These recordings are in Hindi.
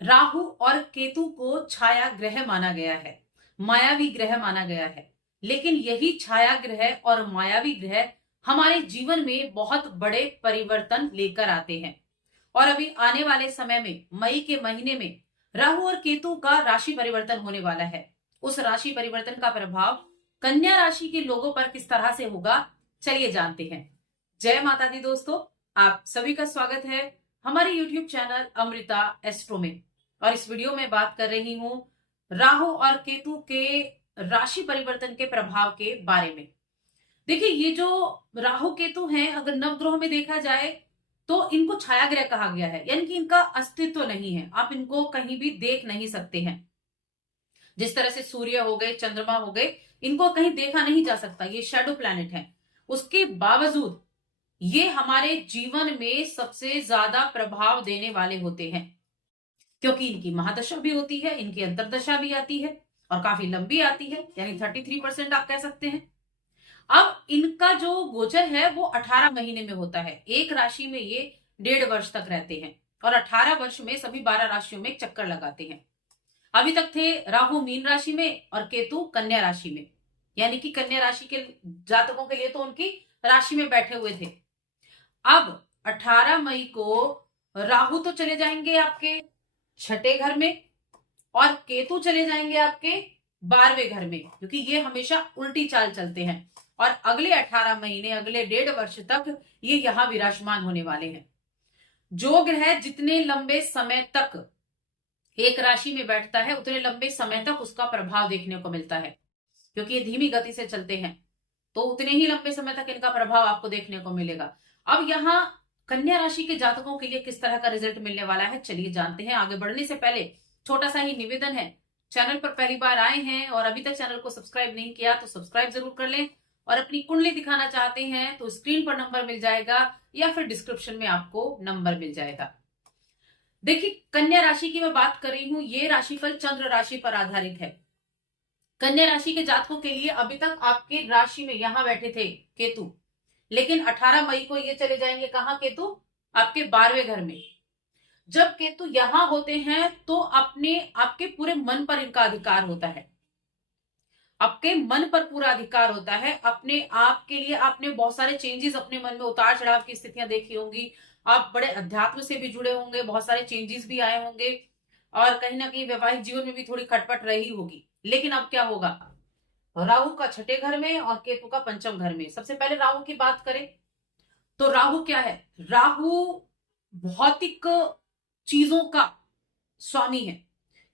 राहु और केतु को छाया ग्रह माना गया है, मायावी ग्रह माना गया है। लेकिन यही छाया ग्रह और मायावी ग्रह हमारे जीवन में बहुत बड़े परिवर्तन लेकर आते हैं। और अभी आने वाले समय में मई के महीने में राहु और केतु का राशि परिवर्तन होने वाला है। उस राशि परिवर्तन का प्रभाव कन्या राशि के लोगों पर किस तरह से होगा, चलिए जानते हैं। जय माता दी दोस्तों, आप सभी का स्वागत है हमारे YouTube चैनल अमृता एस्ट्रो में। और इस वीडियो में बात कर रही हूं राहु और केतु के राशि परिवर्तन के प्रभाव के बारे में। देखिए, ये जो राहु केतु हैं, अगर नवग्रहों में देखा जाए तो इनको छाया ग्रह कहा गया है, यानी कि इनका अस्तित्व नहीं है, आप इनको कहीं भी देख नहीं सकते हैं। जिस तरह से सूर्य हो गए, चंद्रमा हो गए, इनको कहीं देखा नहीं जा सकता, ये शैडो प्लैनेट है। उसके बावजूद ये हमारे जीवन में सबसे ज्यादा प्रभाव देने वाले होते हैं, क्योंकि इनकी महादशा भी होती है, इनकी अंतरदशा भी आती है और काफी लंबी आती है, यानी 33% आप कह सकते हैं। अब इनका जो गोचर है वो 18 महीने में होता है। एक राशि में ये 1.5 वर्ष तक रहते हैं और 18 वर्ष में सभी 12 राशियों में एक चक्कर लगाते हैं। अभी तक थे राहु मीन राशि में और केतु कन्या राशि में, यानी कि कन्या राशि के जातकों के लिए तो उनकी राशि में बैठे हुए थे। अब 18 मई को राहु तो चले जाएंगे आपके छठे घर में और केतु चले जाएंगे आपके 12वें घर में, क्योंकि ये हमेशा उल्टी चाल चलते हैं। और अगले 18 महीने, अगले 1.5 वर्ष तक ये यहां विराजमान होने वाले हैं। जो ग्रह जितने लंबे समय तक एक राशि में बैठता है, उतने लंबे समय तक उसका प्रभाव देखने को मिलता है, क्योंकि ये धीमी गति से चलते हैं, तो उतने ही लंबे समय तक इनका प्रभाव आपको देखने को मिलेगा। अब यहाँ कन्या राशि के जातकों के लिए किस तरह का रिजल्ट मिलने वाला है, चलिए जानते हैं। आगे बढ़ने से पहले छोटा सा ही निवेदन है, चैनल पर पहली बार आए हैं और अभी तक चैनल को सब्सक्राइब नहीं किया तो सब्सक्राइब जरूर कर लें। और अपनी कुंडली दिखाना चाहते हैं तो स्क्रीन पर नंबर मिल जाएगा या फिर डिस्क्रिप्शन में आपको नंबर मिल जाएगा। देखिए, कन्या राशि की मैं बात कर रही हूं, ये राशिफल चंद्र राशि पर आधारित है। कन्या राशि के जातकों के लिए अभी तक आपके राशि में यहां बैठे थे केतु, लेकिन 18 मई को ये चले जाएंगे कहां, केतु आपके 12वें घर में। जब केतु यहां होते हैं तो आपके पूरे मन पर इनका अधिकार होता है, आपके मन पर पूरा अधिकार होता है। अपने आप के लिए आपने बहुत सारे चेंजेस अपने मन में, उतार चढ़ाव की स्थितियां देखी होंगी, आप बड़े अध्यात्म से भी जुड़े होंगे, बहुत सारे चेंजेस भी आए होंगे और कहीं ना कहीं वैवाहिक जीवन में भी थोड़ी खटपट रही होगी। लेकिन अब क्या होगा, राहु का छठे घर में और केतु का पंचम घर में। सबसे पहले राहु की बात करें तो राहु क्या है, राहु भौतिक चीजों का स्वामी है,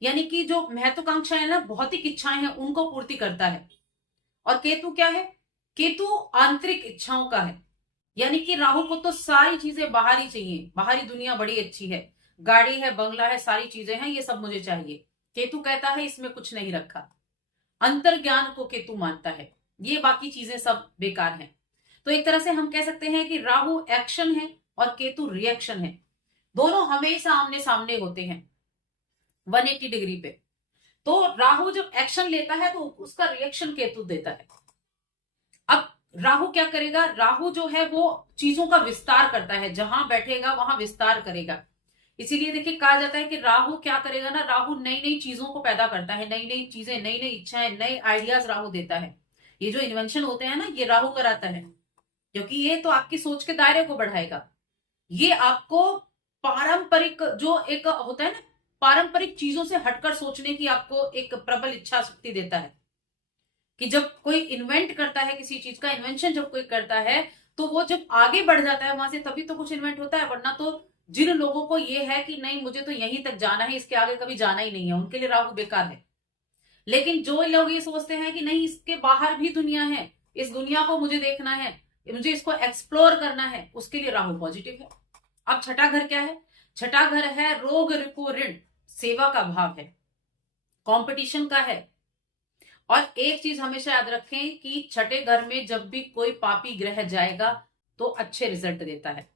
यानी कि जो महत्वाकांक्षाएं है ना, भौतिक इच्छाएं हैं, उनको पूर्ति करता है। और केतु क्या है, केतु आंतरिक इच्छाओं का है, यानी कि राहु को तो सारी चीजें बाहर ही चाहिए, बाहरी दुनिया बड़ी अच्छी है, गाड़ी है, बंगला है, सारी चीजें हैं, ये सब मुझे चाहिए। केतु कहता है इसमें कुछ नहीं रखा, अंतर ज्ञान को केतु मानता है, ये बाकी चीजें सब बेकार हैं। तो एक तरह से हम कह सकते हैं कि राहु एक्शन है और केतु रिएक्शन है, दोनों हमेशा आमने सामने होते हैं 180 डिग्री पे। तो राहु जब एक्शन लेता है तो उसका रिएक्शन केतु देता है। अब राहु क्या करेगा, राहु जो है वो चीजों का विस्तार करता है, जहां बैठेगा वहां विस्तार करेगा। इसीलिए देखिए, कहा जाता है कि राहु क्या करेगा ना, राहु नई नई चीजों को पैदा करता है, नई नई चीजें, नई नई इच्छाएं, नए आइडियाज राहु देता है। ये जो इन्वेंशन होते हैं ना, ये राहु कराता है, क्योंकि ये तो आपकी सोच के दायरे को बढ़ाएगा। ये आपको पारंपरिक जो एक होता है ना, पारंपरिक चीजों से हटकर सोचने की आपको एक प्रबल इच्छा शक्ति देता है। कि जब कोई इन्वेंट करता है किसी चीज का, इन्वेंशन जब कोई करता है तो वो जब आगे बढ़ जाता है वहां से, तभी तो कुछ इन्वेंट होता है। वरना तो जिन लोगों को ये है कि नहीं मुझे तो यहीं तक जाना है, इसके आगे कभी जाना ही नहीं है, उनके लिए राहु बेकार है। लेकिन जो लोग ये सोचते हैं कि नहीं, इसके बाहर भी दुनिया है, इस दुनिया को मुझे देखना है, मुझे इसको एक्सप्लोर करना है, उसके लिए राहु पॉजिटिव है। अब छठा घर क्या है, छठा घर है रोग, रिपु, ऋण, सेवा का भाव है, कंपटीशन का है। और एक चीज हमेशा याद रखें कि छठे घर में जब भी कोई पापी ग्रह जाएगा तो अच्छे रिजल्ट देता है,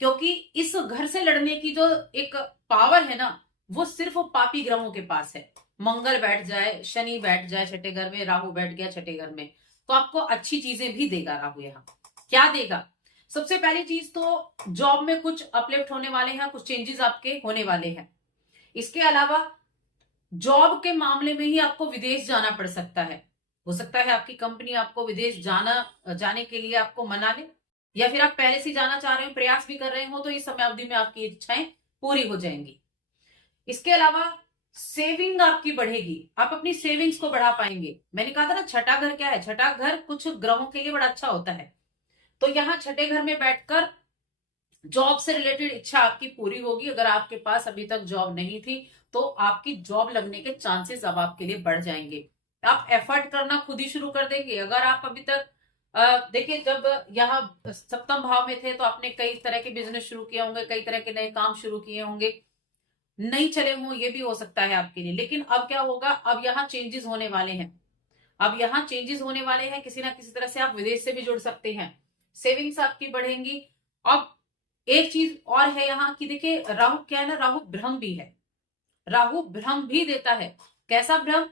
क्योंकि इस घर से लड़ने की जो एक पावर है ना, वो सिर्फ पापी ग्रहों के पास है। मंगल बैठ जाए, शनि बैठ जाए छठे घर में, राहु बैठ गया छठे घर में, तो आपको अच्छी चीजें भी देगा राहु। यहाँ क्या देगा, सबसे पहली चीज तो जॉब में कुछ अपलिफ्ट होने वाले हैं, कुछ चेंजेस आपके होने वाले हैं। इसके अलावा जॉब के मामले में ही आपको विदेश जाना पड़ सकता है। हो सकता है आपकी कंपनी आपको विदेश जाने के लिए आपको मना ले, या फिर आप पहले से जाना चाह रहे हो, प्रयास भी कर रहे हो, तो इस समय अवधि में आपकी इच्छाएं पूरी हो जाएंगी। इसके अलावा सेविंग आपकी बढ़ेगी, आप अपनी सेविंग्स को बढ़ा पाएंगे। मैंने कहा था ना, छठा घर क्या है? छठा घर कुछ ग्रहों के लिए बड़ा अच्छा होता है। तो यहाँ छठे घर में बैठकर जॉब से रिलेटेड इच्छा आपकी पूरी होगी। अगर आपके पास अभी तक जॉब नहीं थी तो आपकी जॉब लगने के चांसेस अब आपके लिए बढ़ जाएंगे। आप एफर्ट करना खुद ही शुरू कर देंगे। अगर आप अभी तक देखिए, जब यहाँ सप्तम भाव में थे तो आपने कई तरह के बिजनेस शुरू किए होंगे, कई तरह के नए काम शुरू किए होंगे, नहीं चले हों, ये भी हो सकता है आपके लिए। लेकिन अब क्या होगा, अब यहाँ चेंजेस होने वाले हैं। अब यहाँ चेंजेस होने वाले हैं, किसी ना किसी तरह से आप विदेश से भी जुड़ सकते हैं, सेविंग्स आपकी बढ़ेंगी। अब एक चीज और है यहाँ की, देखिए राहु क्या है ना, राहु भ्रम भी है। राहु भ्रम भी देता है। कैसा भ्रम?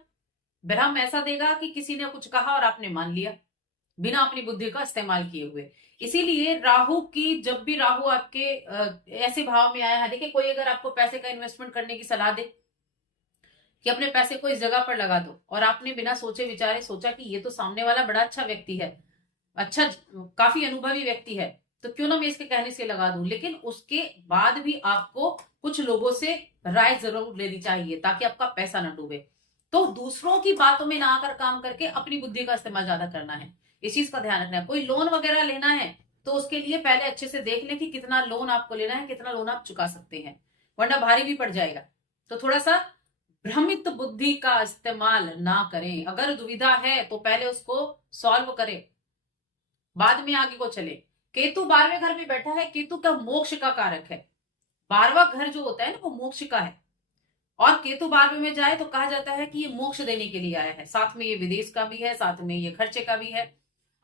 भ्रम ऐसा देगा कि किसी ने कुछ कहा और आपने मान लिया बिना अपनी बुद्धि का इस्तेमाल किए हुए। इसीलिए राहु की, जब भी राहु आपके ऐसे भाव में आया है, देखिए कोई अगर आपको पैसे का इन्वेस्टमेंट करने की सलाह दे कि अपने पैसे को इस जगह पर लगा दो, और आपने बिना सोचे विचारे सोचा कि ये तो सामने वाला बड़ा अच्छा व्यक्ति है, अच्छा काफी अनुभवी व्यक्ति है, तो क्यों ना मैं इसके कहने से लगा दूं। लेकिन उसके बाद भी आपको कुछ लोगों से राय जरूर लेनी चाहिए ताकि आपका पैसा ना डूबे। तो दूसरों की बातों में ना आकर काम करके अपनी बुद्धि का इस्तेमाल ज्यादा करना है, इस चीज का ध्यान रखना है। कोई लोन वगैरह लेना है तो उसके लिए पहले अच्छे से देख लें कि कितना लोन आपको लेना है, कितना लोन आप चुका सकते हैं, वरना भारी भी पड़ जाएगा। तो थोड़ा सा भ्रमित बुद्धि का इस्तेमाल ना करें। अगर दुविधा है तो पहले उसको सॉल्व करें, बाद में आगे को चले। केतु 12वें घर में बैठा है। केतु का मोक्ष का कारक है। 12वां घर जो होता है ना, वो मोक्ष का है, और केतु 12वें में जाए तो कहा जाता है कि ये मोक्ष देने के लिए आया है, साथ में ये विदेश का भी है, साथ में ये खर्चे का भी है।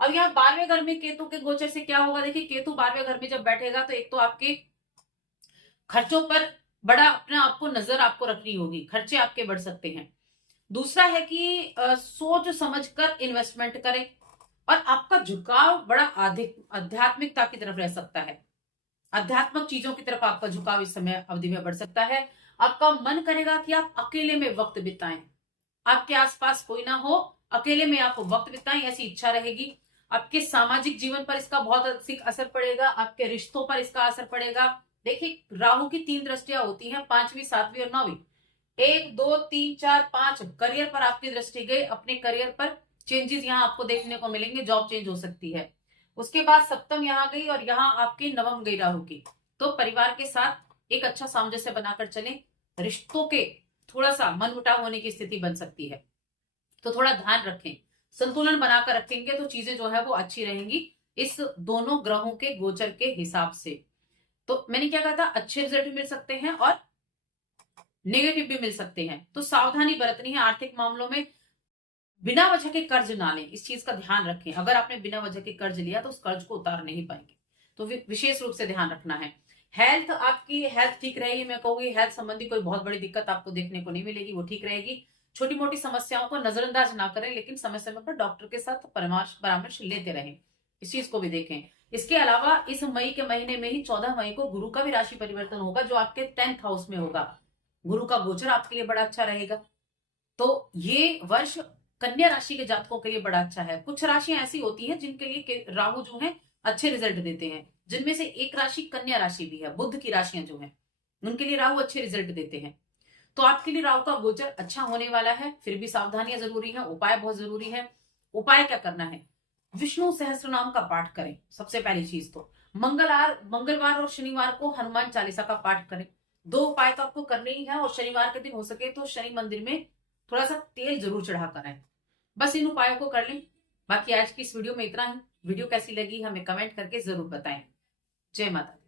अब यहाँ 12वें घर में केतु के गोचर से क्या होगा, देखिए केतु 12वें घर में जब बैठेगा तो एक तो आपके खर्चों पर बड़ा अपना आपको नजर आपको रखनी होगी, खर्चे आपके बढ़ सकते हैं। दूसरा है कि सोच समझकर इन्वेस्टमेंट करें, और आपका झुकाव बड़ा आध्यात्मिकता की तरफ रह सकता है। आध्यात्मिक चीजों की तरफ आपका झुकाव इस समय अवधि में बढ़ सकता है। आपका मन करेगा कि आप अकेले में वक्त बिताएं, आपके आसपास कोई ना हो, अकेले में आप वक्त बिताएं, ऐसी इच्छा रहेगी। आपके सामाजिक जीवन पर इसका बहुत अधिक असर पड़ेगा, आपके रिश्तों पर इसका असर पड़ेगा। देखिए राहु की 3 दृष्टियां होती हैं, 5वीं, 7वीं और 9वीं। 1, 2, 3, 4, 5 करियर पर आपकी दृष्टि गई। अपने करियर पर चेंजेस यहाँ आपको देखने को मिलेंगे, जॉब चेंज हो सकती है। उसके बाद सप्तम यहाँ गई और यहाँ आपकी नवम गई राहु की। तो परिवार के साथ एक अच्छा सामंजस्य बनाकर चलें, रिश्तों के थोड़ा सा मनमुटाव होने की स्थिति बन सकती है, तो थोड़ा ध्यान रखें। संतुलन बनाकर रखेंगे तो चीजें जो है वो अच्छी रहेंगी इस दोनों ग्रहों के गोचर के हिसाब से। तो मैंने क्या कहा था, अच्छे रिजल्ट भी मिल सकते हैं और नेगेटिव भी मिल सकते हैं, तो सावधानी बरतनी है। आर्थिक मामलों में बिना वजह के कर्ज ना लें, इस चीज का ध्यान रखें। अगर आपने बिना वजह के कर्ज लिया तो उस कर्ज को उतार नहीं पाएंगे, तो विशेष रूप से ध्यान रखना है। हेल्थ, आपकी हेल्थ ठीक रहेगी। मैं कहूंगी हेल्थ संबंधी कोई बहुत बड़ी दिक्कत आपको देखने को नहीं मिलेगी, वो ठीक रहेगी। छोटी मोटी समस्याओं को नजरअंदाज ना करें, लेकिन समय समय पर डॉक्टर के साथ परामर्श लेते रहें, इस चीज को भी देखें। इसके अलावा इस मई के महीने में ही 14 मई को गुरु का भी राशि परिवर्तन होगा, जो आपके 10th हाउस में होगा। गुरु का गोचर आपके लिए बड़ा अच्छा रहेगा। तो ये वर्ष कन्या राशि के जातकों के लिए बड़ा अच्छा है। कुछ राशियां ऐसी होती हैं जिनके लिए राहु जो है अच्छे रिजल्ट देते हैं, जिनमें से एक राशि कन्या राशि भी है। बुध की राशियां जो हैं उनके लिए राहु अच्छे रिजल्ट देते हैं। तो आपके लिए राहु का गोचर अच्छा होने वाला है। फिर भी सावधानियां जरूरी है, उपाय बहुत जरूरी है। उपाय क्या करना है, विष्णु सहस्त्र नाम का पाठ करें। सबसे पहली चीज तो मंगलवार और शनिवार को हनुमान चालीसा का पाठ करें। 2 उपाय तो आपको करने ही है, और शनिवार के दिन हो सके तो शनि मंदिर में थोड़ा सा तेल जरूर चढ़ा कर आए। बस इन उपायों को कर लें। बाकी आज की इस वीडियो में इतना ही। वीडियो कैसी लगी हमें कमेंट करके जरूर बताएं। जय माता दी।